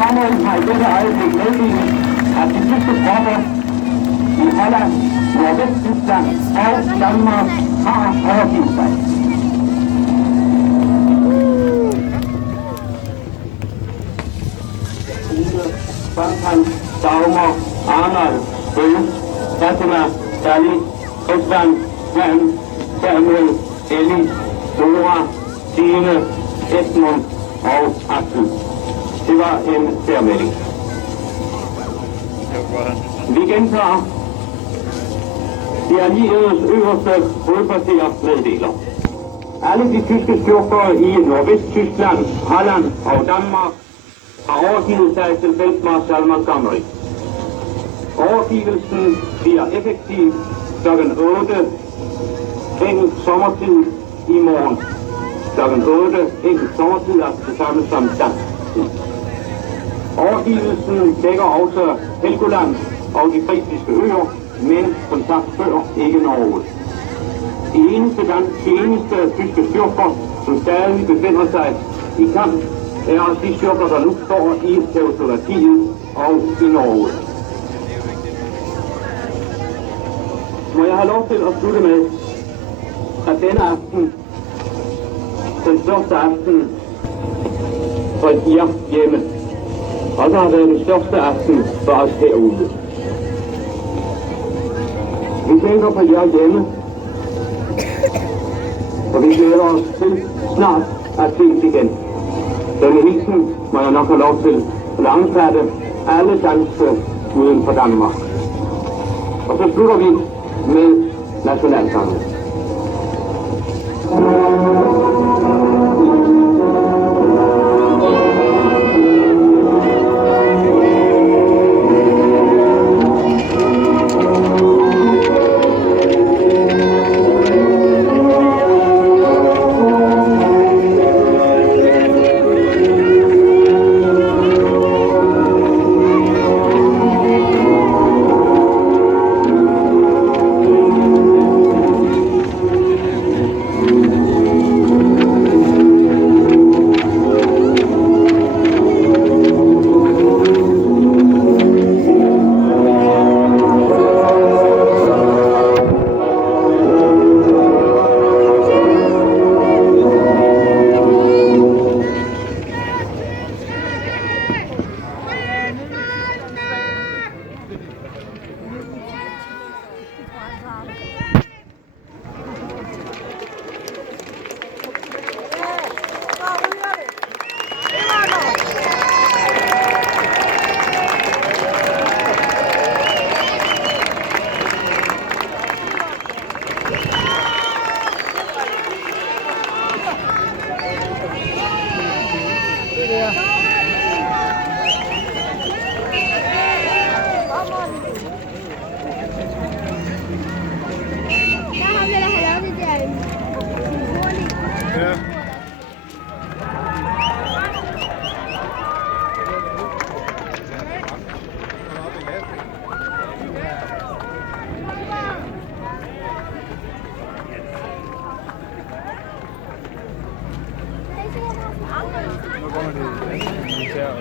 fremad har i dette øjeblik meddelt, at de tyske tropper i Holland, Nordvesttyskland og Danmark har overgivet sig. Bankan, Dagmar, Arnold, Bøge, Fatima, Sally, Christian, Jan, Samuel, Ellie, Dora, Tine, Edmund og Axel. Det var en særmelding. Vi gentager. De allieredes øverste hovedkvarter meddeler. Alle de tyske styrker i Nordvesttyskland, Holland og Danmark har overgivet sig til feltmarskal Montgomery. Overgivelsen bliver effektiv kl. 8 engelsk sommertid i morgen. Kl. 8 engelsk sommertid, altså det samme som dansk tid. Overgivelsen dækker også Helgoland og de frisiske øer, men som sagt før ikke Norge. De eneste tyske styrker, som stadig befinder sig i kamp, er de styrker, der nu står i Tjekkoslovakiet og i Norge. Må jeg have lov til at slutte med, at denne aften, den største aften for jer hjemme, også har været den største aften for os herude. Vi tænker på jer hjemme, og vi glæder os til snart at ses igen. Denne hilsen må jeg nok have lov til at omfatte alle danske uden for Danmark. Og så slutter vi med nationalsangen. Nu kommer det militære.